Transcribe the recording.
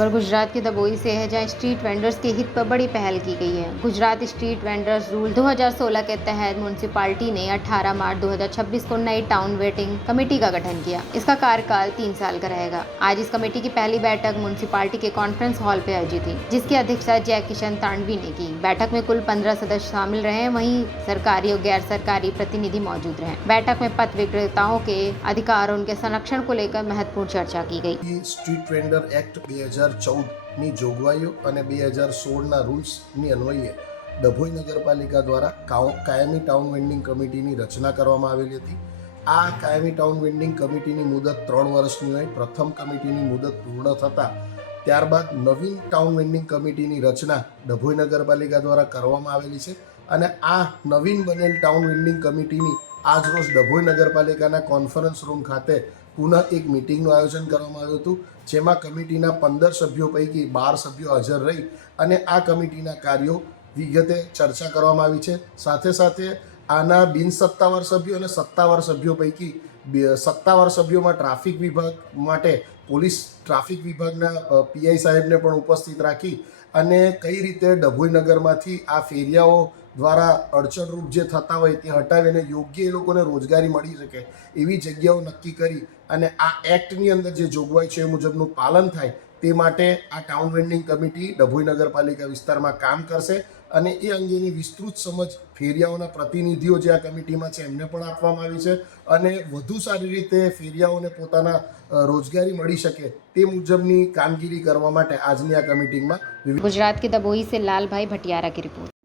खबर गुजरात के दबोई से है, जहां स्ट्रीट वेंडर्स के हित पर बड़ी पहल की गई है। गुजरात स्ट्रीट वेंडर्स रूल 2016 के तहत म्यूनसिपालिटी ने 18 मार्च 2026 को नई टाउन वेटिंग कमेटी का गठन किया। इसका कार्यकाल 3 साल का रहेगा। आज इस कमेटी की पहली बैठक म्यूनसिपालिटी के कॉन्फ्रेंस हॉल पे आयोजित थी, जिसकी अध्यक्षता जय किशन तांडवी ने की। बैठक में कुल 15 सदस्य शामिल रहे, वहीं सरकारी और गैर सरकारी प्रतिनिधि मौजूद रहे। बैठक में पथ विक्रेताओं के अधिकार और उनके संरक्षण को लेकर महत्वपूर्ण चर्चा की गई। स्ट्रीट वेंडर एक्ट 2014ની જોગવાઈઓ અને 2016ના રૂલ્સની અન્વયે ડભોઈ નગરપાલિકા દ્વારા કાયમી ટાઉન વેન્ડિંગ કમિટીની રચના કરવામાં આવેલી હતી। આ કાયમી ટાઉન વેન્ડિંગ કમિટીની મુદત 3 વર્ષની હોય। પ્રથમ કમિટીની મુદત પૂર્ણ થતાં ત્યારબાદ નવીન ટાઉન વેન્ડિંગ કમિટીની રચના ડભોઈ નગરપાલિકા દ્વારા કરવામાં આવેલી છે અને આ નવીન બનેલ ટાઉન વેન્ડિંગ કમિટીની આજરોજ ડભોઈ નગરપાલિકાના કોન્ફરન્સ રૂમ ખાતે પુનઃ એક મિટિંગનું આયોજન કરવામાં આવ્યું હતું, જેમાં કમિટીના 15 સભ્યો પૈકી 12 સભ્યો હાજર રહી અને આ કમિટીના કાર્યો વિગતે ચર્ચા કરવામાં આવી છે। સાથે સાથે આના બિનસત્તાવાર સભ્યો અને સત્તાવાર સભ્યો પૈકી સત્તાવાર સભ્યોમાં ટ્રાફિક વિભાગ માટે પોલીસ ટ્રાફિક વિભાગના પીઆઈ સાહેબને પણ ઉપસ્થિત રાખી અને કઈ રીતે ડભોઈ નગરમાંથી આ ફેરિયાઓ દ્વારા અડચણરૂપ જે થતા હોય તે હટાવીને યોગ્ય એ લોકોને રોજગારી મળી શકે એવી જગ્યાઓ નક્કી કરી અને આ એક્ટની અંદર જે જોગવાઈ છે એ મુજબનું પાલન થાય તે માટે આ ટાઉન વેન્ડિંગ કમિટી ડભોઈ નગરપાલિકા વિસ્તારમાં કામ કરશે અને એ અંગેની વિસ્તૃત સમજ ફેરિયાઓના પ્રતિનિધિઓ જે આ કમિટીમાં છે એમને પણ આપવામાં આવી છે અને વધુ સારી રીતે ફેરિયાઓને પોતાના રોજગારી મળી શકે તે મુજબની કામગીરી કરવા માટે આજની આ કમિટીમાં गुजरात के दबोई से लालभाई भटियारा की रिपोर्ट।